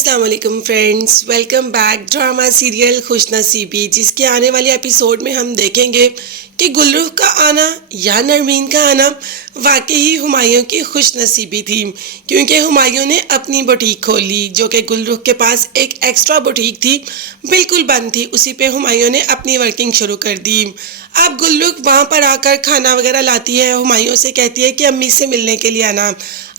अस्सलाम वालेकुम friends, welcome back drama serial खुश नसीबी, जिसके आने वाले एपिसोड में हम देखेंगे कि गुलरूख का आना या नरमीन का आना वाकई ही हुमायूं की खुश नसीबी थी, क्योंकि हुमायूं ने अपनी बुटीक खोल ली जो कि गुलरूख के पास एक एक्स्ट्रा बुटीक थी, बिल्कुल बंद थी। उसी पे हुमायूं ने अपनी वर्किंग शुरू कर दी। अब गुलरूख वहाँ पर आकर खाना वगैरह लाती है, हुमायूं से कहती है कि अम्मी से मिलने के लिए आना,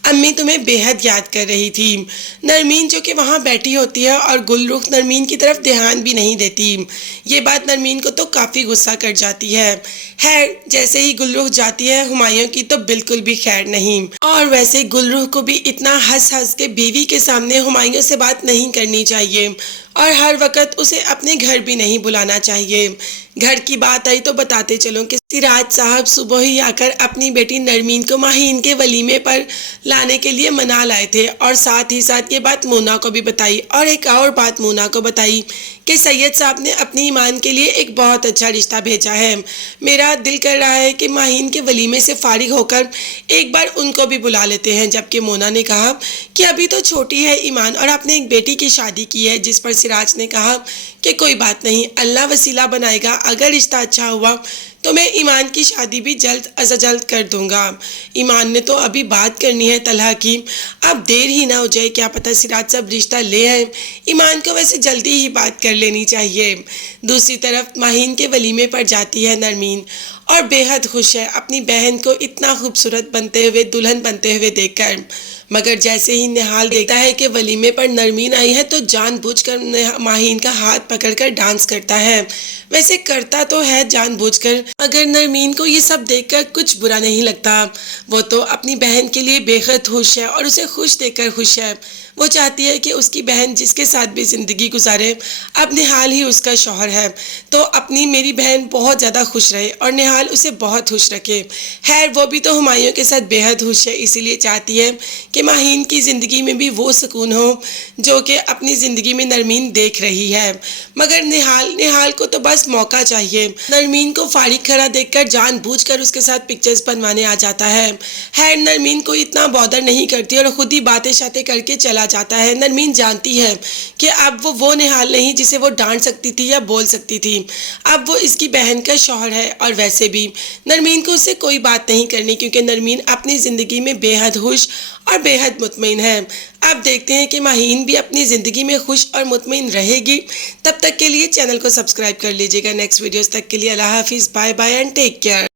अम्मी तुम्हें बेहद याद कर रही थी। नरमीन जो कि वहाँ बैठी होती है और गुलरूख नरमीन की तरफ ध्यान भी नहीं देती। ये बात नरमीन को तो काफ़ी गुस्सा कर जाती है। खैर, जैसे ही गुलरूख जाती है हुमायूं की तो बिल्कुल भी खैर नहीं। और वैसे गुलरूख को भी इतना हंस हंस के बीवी के सामने हुमायूं से बात नहीं करनी चाहिए और हर वक्त उसे अपने घर भी नहीं बुलाना चाहिए। घर की बात आई तो बताते चलो कि सिराज साहब सुबह ही आकर अपनी बेटी नरमीन को माहीन के वलीमे पर लाने के लिए मना लाए थे और साथ ही साथ ये बात मोना को भी बताई। और एक और बात मोना को बताई कि सैयद साहब ने अपनी ईमान के लिए एक बहुत अच्छा रिश्ता भेजा है। मेरा दिल कर रहा है कि माहीन के वलीमे से फारिग होकर एक बार उनको भी बुला लेते हैं। जबकि मोना ने कहा कि अभी तो छोटी है ईमान और आपने एक बेटी की शादी की है, जिस पर सिराज ने कहा कि कोई बात नहीं, अल्लाह वसीला बनाएगा, अगर रिश्ता अच्छा हुआ तो मैं ईमान की शादी भी जल्द अज जल्द कर दूंगा। ईमान ने तो अभी बात करनी है तलहा की, अब देर ही ना हो जाए, क्या पता सिराज सब रिश्ता ले आए। ईमान को वैसे जल्दी ही बात कर लेनी चाहिए। दूसरी तरफ माहीन के वलीमे पर जाती है नरमीन और बेहद खुश है अपनी बहन को इतना खूबसूरत बनते हुए, दुल्हन बनते हुए देखकर। मगर जैसे ही निहाल देखता है कि वलीमे पर नरमीन आई है तो जानबूझकर माहीन का हाथ पकड़कर डांस करता है। वैसे करता तो है जानबूझकर, मगर नरमीन को ये सब देखकर कुछ बुरा नहीं लगता। वो तो अपनी बहन के लिए बेहद खुश है और उसे खुश देखकर खुश है। वो चाहती है कि उसकी बहन जिसके साथ भी ज़िंदगी गुजारे, अब निहाल ही उसका शौहर है, तो अपनी मेरी बहन बहुत ज़्यादा खुश रहे और निहाल उसे बहुत खुश रखे। खैर, वो भी तो हुमायूं के साथ बेहद खुश है, इसीलिए चाहती है कि माहीन की ज़िंदगी में भी वो सुकून हो जो कि अपनी ज़िंदगी में नरमीन देख रही है। मगर निहाल को तो बस मौका चाहिए। नरमीन को फारिग खड़ा देखकर जानबूझकर उसके साथ पिक्चर्स बनवाने आ जाता है। खैर, नरमीन को इतना बॉदर नहीं करती और ख़ुद ही बातें शातें करके चला जाता है। नरमीन जानती है कि अब वो निहाल नहीं जिसे वो डांट सकती थी या बोल सकती थी, अब वो इसकी बहन का शौहर है। और वैसे भी नरमीन को उससे कोई बात नहीं करनी, क्योंकि नरमीन अपनी ज़िंदगी में बेहद खुश और बेहद मुतमईन है। अब देखते हैं कि माहीन भी अपनी ज़िंदगी में खुश और मुतमईन रहेगी। तब तक के लिए चैनल को सब्सक्राइब कर लीजिएगा। नेक्स्ट वीडियोस तक के लिए अल्लाह हाफिज़, bye bye and take care.